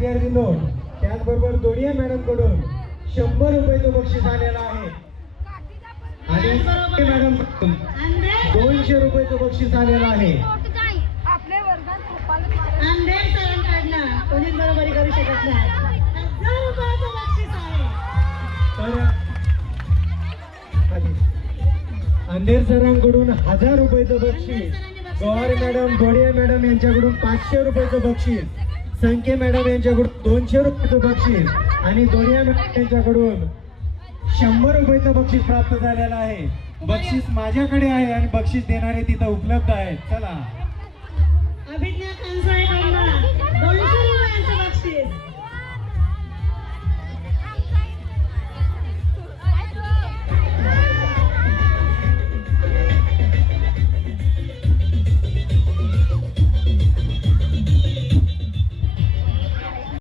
विद्यार्थी नोट, त्याचबरोबर दोडिया मॅडम कडून 100 रुपयाचं बक्षीस आलेलं आहे आणि मॅडम 200 रुपयाचं बक्षीस आलेलं आहे. कोणीच बरोबरी करू शकत नाही. 1000 रुपयाचं बक्षीस आहे. तर अंधेर सरांकडून 1000 रुपयाचं बक्षीस, गौर मॅडम, दोडिया मॅडम यांच्याकडून 500 रुपयाचं बक्षीस, संके मॅडम यांच्याकडून 200 रुपयाचं बक्षीस आणि दोडिया मॅडम यांच्याकडून 100 रुपयाचं बक्षीस प्राप्त झालेलं आहे. बक्षीस माझ्याकडे आहे आणि बक्षीस देणारे तिथं उपलब्ध आहेत. चला.